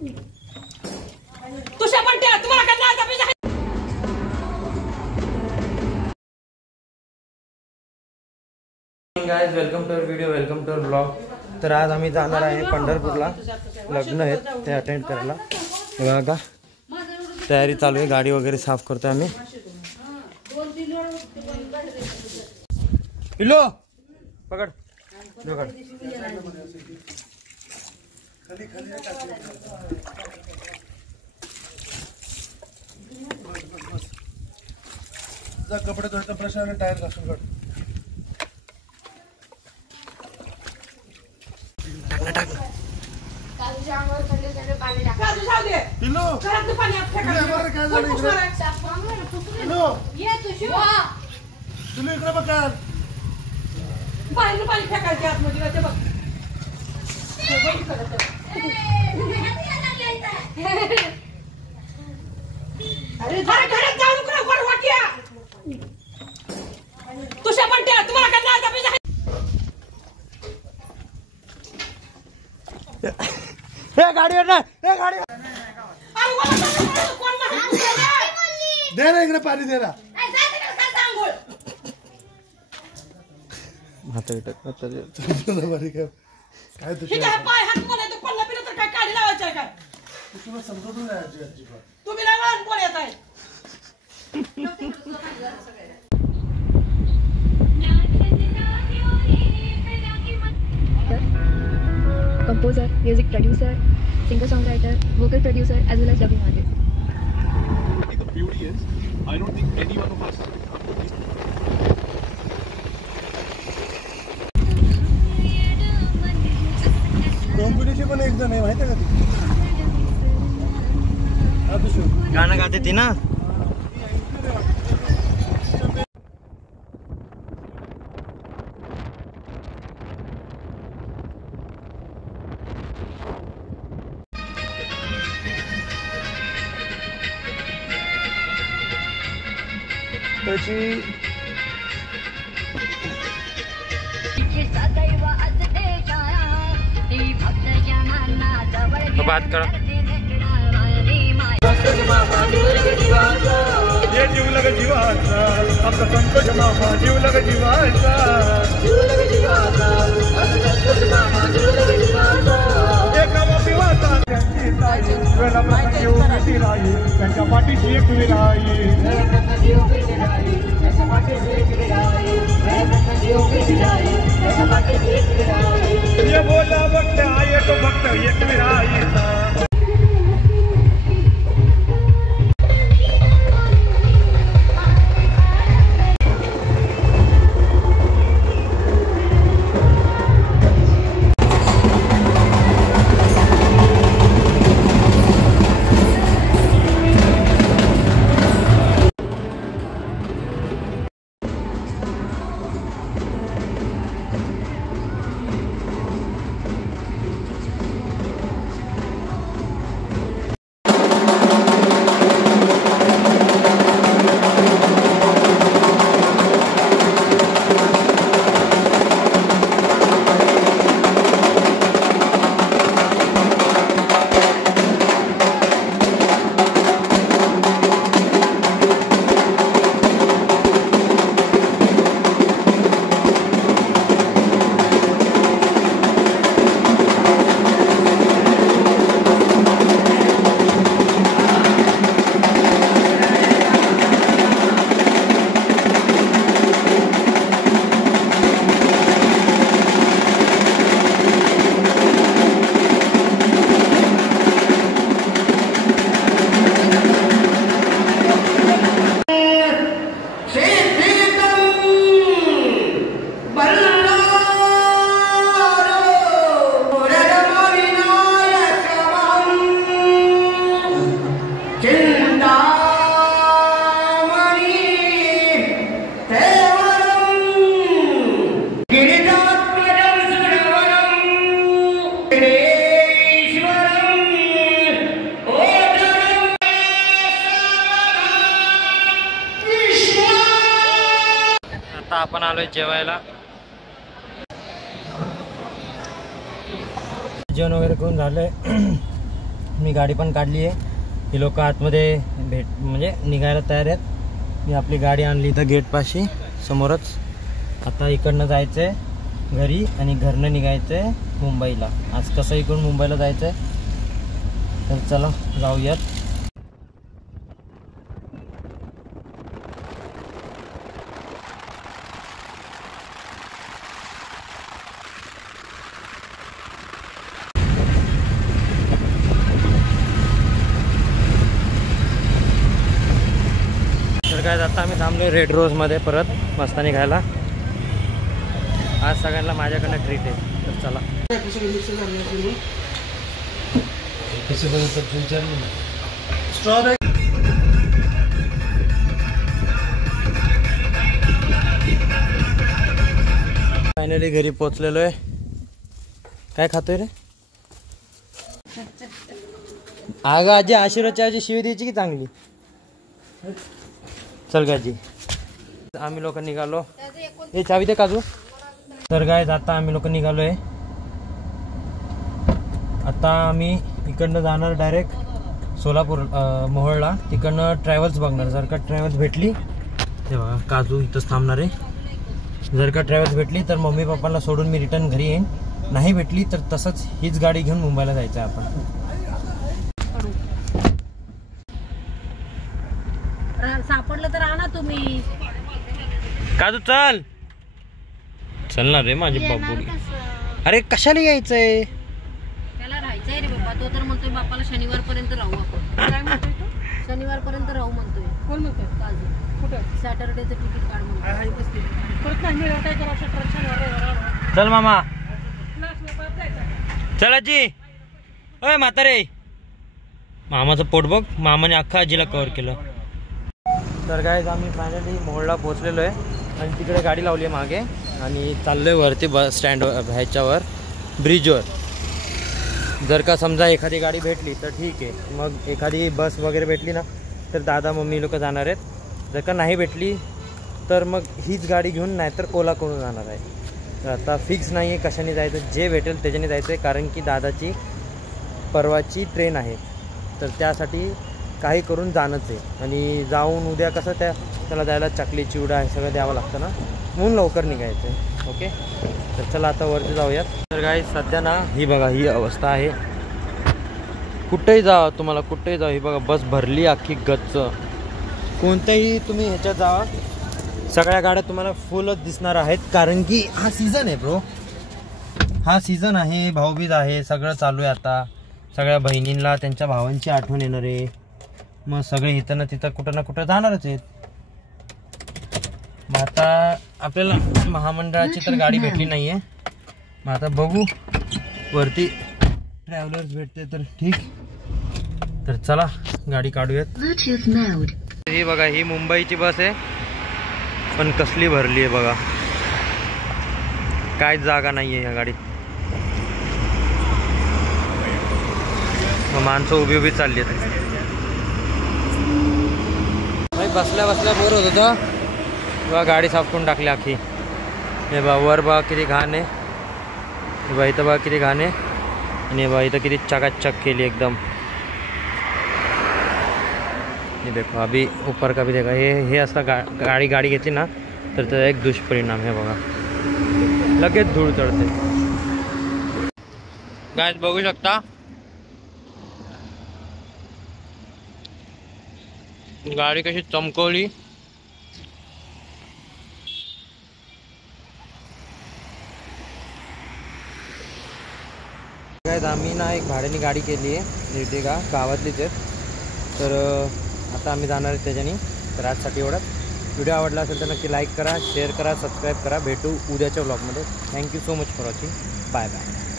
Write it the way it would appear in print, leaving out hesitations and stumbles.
तुझ्या पण तुम्हाला काय नाही. Guys welcome to our video, welcome to our blog. तर आज आम्ही जाणार आहे पंढरपूरला. लग्न आहे ते अटेंड करायला. बघा तयारी चालू आहे, गाडी वगैरे साफ करतोय आम्ही. पिलो पकड कपडे धुवायचा प्रश्न आणि टायर घासून काढ. तुम्ही इकडे बघा पाणी पाणी फेकायचे आतमध्ये बघ. अरे घरात जाऊ नको वर वाट्या. तुझ्या पण तुम्हाला काय नाही. हे गाडीवर ना, हे गाडीवर दे ना, इकडे पाणी दे ना. काय तुला समजून नाही. तुम्ही नाही कोण येत आहे. Composer, music producer, singer-songwriter, vocal producer, as well as dubbing artist. The beauty is, I don't think any one of us. Competition पण एक जण आहे माहिती आहे का ती गाणं गाते ती ना. त्याची बात करो. ये जीवलग जीवाचा आपला संतोष मामा, जीवलग जीवाचा, जीवलग जीवाचा एका पिवाचा त्यांची ताई वेळा येऊ किती राई त्यांच्या पाठीशी एक विराई. ये बोला भक्त एक भक्त एक विराई. आता आपण आलोय जेवायला. जेवण वगैरे करून झालंय. मी गाडी पण काढली आहे. ही लोक आतमध्ये म्हणजे निघायला तयार आहेत. मी आपली गाडी आणली इथं गेटपाशी समोरच. आता इकडनं जायचं आहे घरी आणि घरनं निघायचं आहे मुंबईला. आज कसं इकडून मुंबईला जायचं आहे, तर चला जाऊयात. तर काय आता आम्ही थांबलो रेड रोजमध्ये परत मस्त निघायला. आज सगळ्यांना माझ्याकडनं ट्रीट आहे. तर चला. फायनली घरी पोचलेलो आहे. काय खातोय रे? अगं आजी आशीर्वादची आजी शिवी द्यायची की चांगली. चल गाजी आम्ही लोक निघालो. हे चावी दे काजू. तर काय आता आम्ही लोक निघालो आहे. आता आम्ही इकडनं जाणार डायरेक्ट सोलापूर मोहोळला. तिकडनं ट्रॅव्हल्स बघणार. जर का ट्रॅव्हल्स भेटली तेव्हा काजू इथंच थांबणार आहे. जर का ट्रॅव्हल्स भेटली तर मम्मी पप्पांना सोडून मी रिटर्न घरी येईन. नाही भेटली तर तसंच हीच गाडी घेऊन मुंबईला जायचं आहे आपण. सापडलं तर आणा तुम्ही. काजू चल. चलणार रे माझे बाबू. अरे कशाला यायचंय? त्याला राहायचंय रे बाबा. तो तर म्हणतोय बापाला शनिवारपर्यंत राहू आपण. काय म्हणतोय तो? शनिवारपर्यंत राहू म्हणतोय. कोण म्हणतोय? काजू. कुठं? सॅटरडेचं तिकीट काढ म्हणतोय. परत नाही मिळालं काय करा. शनिवार चल मामा. चल आजी. ओय म्हातारे. मामाचं पोट बघ. मामाने अख्खा आजीला कव्हर केलं. तर काय आम्ही फायनली मोहोळला पोहोचलेलो आहे आणि तिकडे गाडी लावली आहे मागे आणि चाललो आहे वरती बस स्टँडवर ह्याच्यावर ब्रिजवर. जर का समजा एखादी गाडी भेटली तर ठीक आहे. मग एखादी बस वगैरे भेटली ना तर दादा मम्मी लोक जाणार आहेत. जर का नाही भेटली तर मग हीच गाडी घेऊन नाहीतर ओला करून जाणार आहे. तर आता फिक्स नाही आहे कशाने जायचं. जे भेटेल त्याच्याने जायचं आहे. कारण की दादाची परवाची ट्रेन आहे. तर त्यासाठी काही करून जाणंच आहे. आणि जाऊन उद्या कसं त्याला द्यायला चकली चिवडा हे सगळं द्यावं लागतं ना, म्हणून लवकर निघायचं आहे. ओके तर चला आता वरती जाऊयात. तर काय सध्या ना ही बघा ही अवस्था आहे. कुठेही जा तुम्हाला कुठेही जा. ही बघा बस भरली अख्खी गच्च. कोणत्याही तुम्ही ह्याच्यात जावा सगळ्या गाड्या तुम्हाला फुलच दिसणार आहेत. कारण की हा सीझन आहे ब्रो. हा सीझन आहे. भाऊबीज आहे. सगळं चालू आहे आता. सगळ्या बहिणींना त्यांच्या भावांची आठवण येणार आहे. मग सगळे इथं ना तिथं कुठं ना कुठं जाणारच आहेत. मग आता आपल्याला महामंडळाची तर गाडी भेटली नाही आहे. मग आता बघू वरती ट्रॅव्हलर्स भेटते तर ठीक. तर चला गाडी काढूयात. ही बघा ही मुंबईची बस आहे. पण कसली भरली आहे बघा. काय जागा नाही आहे ह्या गाडीत. मग माणसं उभी उभी चालली आहेत. बसल्या बसल्या बोर होत होतं. बघा गाडी साफ करून टाकली अख्खी. हे बा वर बघा किती घाण आहे. हे बा इथं बघा किती घाण आहे. आणि बा इथं किती चकाचक केली एकदम. ये देखो अभी ऊपर का भी देखा. हे असं गाडी घेतली ना तर त्याचा एक दुष्परिणाम आहे बघा. लगेच धूळ चढते. गाइस बघू शकता गाडी कशी चमकवली. काय आम्ही ना एक भाड्याने गाडी केली आहे इर्टिगा गावातलीच आहे. तर आता आम्ही जाणार आहे त्याच्यानी. तर आजसाठी एवढंच. व्हिडिओ आवडला असेल तर नक्की लाईक करा, शेअर करा, सबस्क्राईब करा. भेटू उद्याच्या व्लॉगमध्ये. Thank you so much for watching. Bye bye.